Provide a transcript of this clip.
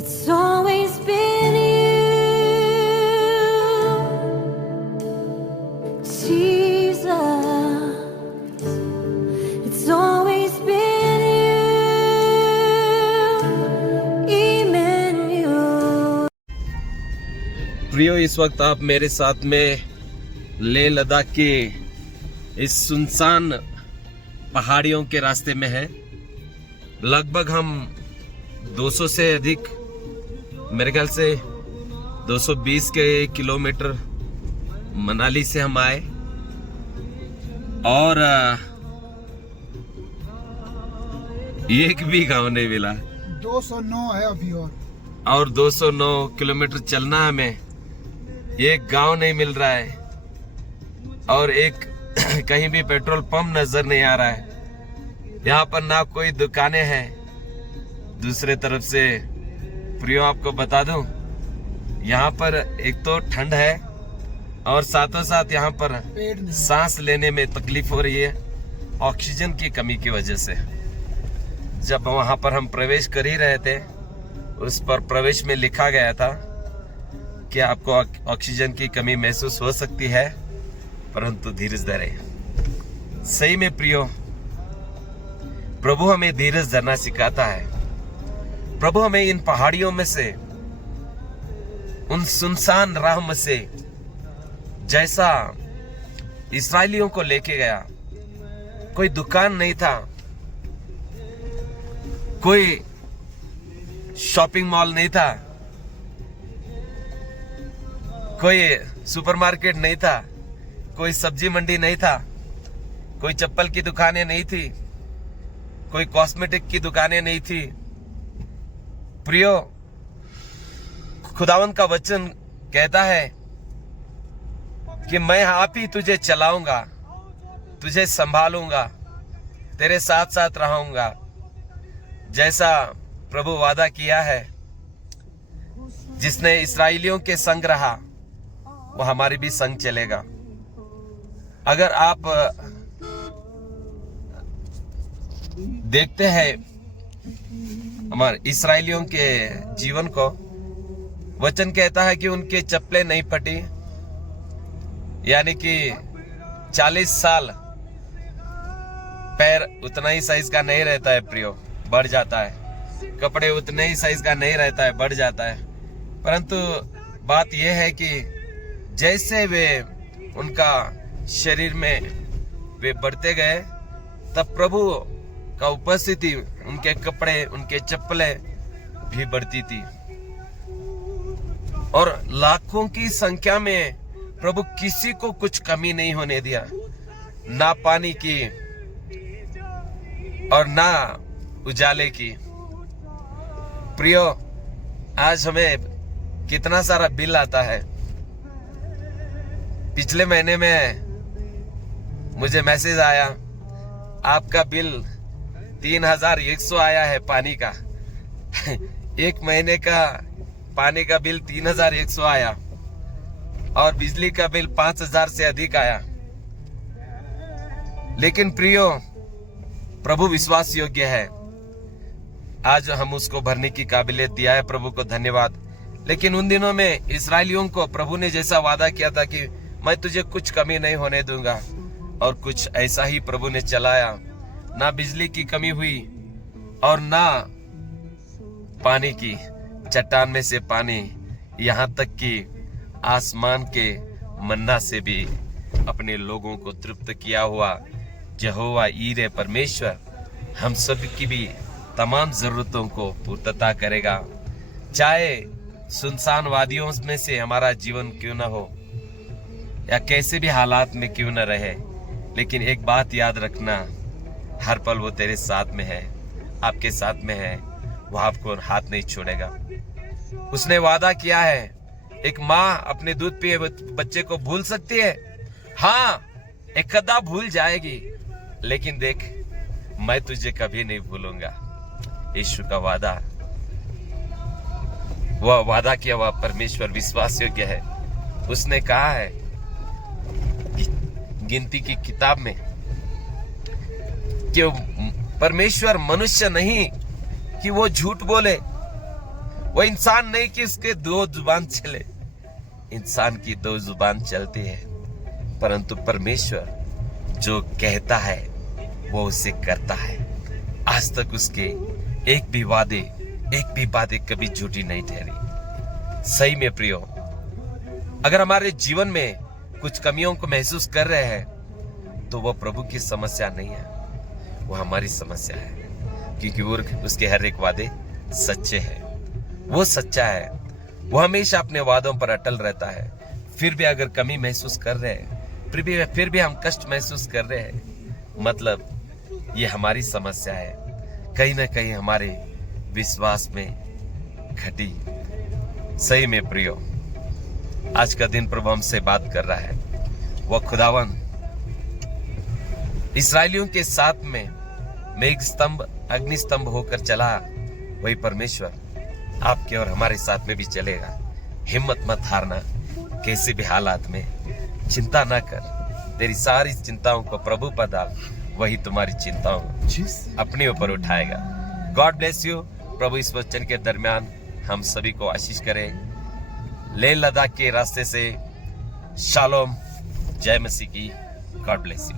It's always been you, Jesus. It's always been you, Emmanuel. प्रियो, इस वक्त आप मेरे साथ में लेह लद्दाख के इस सुनसान पहाड़ियों के रास्ते में है। लगभग हम 200 से अधिक, मेरे ख्याल से 220 के किलोमीटर मनाली से हम आए और एक भी गांव नहीं मिला। 209 है अभी और 209 किलोमीटर चलना हमें, एक गांव नहीं मिल रहा है और एक कहीं भी पेट्रोल पंप नजर नहीं आ रहा है। यहाँ पर ना कोई दुकानें हैं। दूसरे तरफ से प्रियो आपको बता दूं, यहाँ पर एक तो ठंड है और साथों साथ यहाँ पर सांस लेने में तकलीफ हो रही है ऑक्सीजन की कमी की वजह से। जब वहां पर हम प्रवेश कर ही रहे थे, उस पर प्रवेश में लिखा गया था कि आपको ऑक्सीजन की कमी महसूस हो सकती है, परंतु धीरज धरे। सही में प्रियो, प्रभु हमें धीरज धरना सिखाता है। प्रभु हमें इन पहाड़ियों में से, उन सुनसान राह में से, जैसा इस्राएलियों को लेके गया, कोई दुकान नहीं था, कोई शॉपिंग मॉल नहीं था, कोई सुपरमार्केट नहीं था, कोई सब्जी मंडी नहीं था, कोई चप्पल की दुकानें नहीं थी, कोई कॉस्मेटिक की दुकानें नहीं थी। प्रियो, खुदावंत का वचन कहता है कि मैं आप ही तुझे चलाऊंगा, तुझे संभालूंगा, तेरे साथ साथ रहूंगा। जैसा प्रभु वादा किया है, जिसने इस्राएलियों के संग रहा, वो हमारे भी संग चलेगा। अगर आप देखते हैं हमारे इस्राएलियों के जीवन को, वचन कहता है कि उनके चप्पलें नहीं फटी, यानी कि 40 साल पैर उतना ही साइज का नहीं रहता है प्रियो, बढ़ जाता है। कपड़े उतने ही साइज का नहीं रहता है, बढ़ जाता है। परंतु बात यह है कि जैसे वे उनका शरीर में वे बढ़ते गए, तब प्रभु का उपस्थिति, उनके कपड़े, उनके चप्पलें भी बढ़ती थी। और लाखों की संख्या में प्रभु किसी को कुछ कमी नहीं होने दिया, ना पानी की और ना उजाले की। प्रियो, आज हमें कितना सारा बिल आता है। पिछले महीने में मुझे मैसेज आया, आपका बिल 3100 आया है पानी का। एक महीने का पानी का बिल 3100 आया और बिजली का बिल 5000 से अधिक आया। लेकिन प्रियो, प्रभु विश्वास योग्य है। आज हम उसको भरने की काबिलियत दिया है, प्रभु को धन्यवाद। लेकिन उन दिनों में इस्राएलियों को प्रभु ने जैसा वादा किया था कि मैं तुझे कुछ कमी नहीं होने दूंगा, और कुछ ऐसा ही प्रभु ने चलाया। ना बिजली की कमी हुई और ना पानी की, चट्टान में से पानी, यहाँ तक कि आसमान के मन्ना से भी अपने लोगों को तृप्त किया हुआ यहोवा ईरे परमेश्वर हम सब की भी तमाम जरूरतों को पूर्तता करेगा। चाहे सुनसान वादियों में से हमारा जीवन क्यों न हो या कैसे भी हालात में क्यों न रहे, लेकिन एक बात याद रखना, हर पल वो तेरे साथ में है, आपके साथ में है, वो आपको हाथ नहीं छोड़ेगा। उसने वादा किया है, एक माँ अपने दूध पिए बच्चे को भूल सकती है, हाँ एक कदा भूल जाएगी, लेकिन देख मैं तुझे कभी नहीं भूलूंगा। यीशु का वादा, वह वादा किया हुआ परमेश्वर विश्वास योग्य है। उसने कहा है गिनती की किताब में कि परमेश्वर मनुष्य नहीं कि वो झूठ बोले, वो इंसान नहीं कि उसके दो जुबान चले, इंसान की दो जुबान चलती है, परंतु परमेश्वर जो कहता है वो उसे करता है। आज तक उसके एक भी वादे कभी झूठी नहीं ठहरी। सही में प्रियो, अगर हमारे जीवन में कुछ कमियों को महसूस कर रहे हैं तो वो प्रभु की समस्या नहीं है, वो हमारी समस्या है, क्योंकि वो उसके हर एक वादे सच्चे हैं। वो सच्चा है, वो हमेशा अपने वादों पर अटल रहता है। फिर भी अगर कमी महसूस कर रहे हैं, फिर भी हम कष्ट महसूस कर रहे हैं, मतलब ये हमारी समस्या है, कहीं ना कहीं हमारे विश्वास में घटी। सही में प्रियो, आज का दिन प्रभु हमसे बात कर रहा है। वह खुदावन इस्राएलियों के साथ में मेघ स्तंभ अग्नि स्तंभ होकर चला, वही परमेश्वर आपके और हमारे साथ में भी चलेगा। हिम्मत मत हारना, कैसे भी हालात में चिंता ना कर, तेरी सारी चिंताओं को प्रभु पर डाल, वही तुम्हारी चिंताओं अपने ऊपर उठाएगा। God bless you. प्रभु इस वचन के दरमियान हम सभी को आशीष करे। लेह लद्दाख के रास्ते से शालोम, जय मसीह की। God bless you.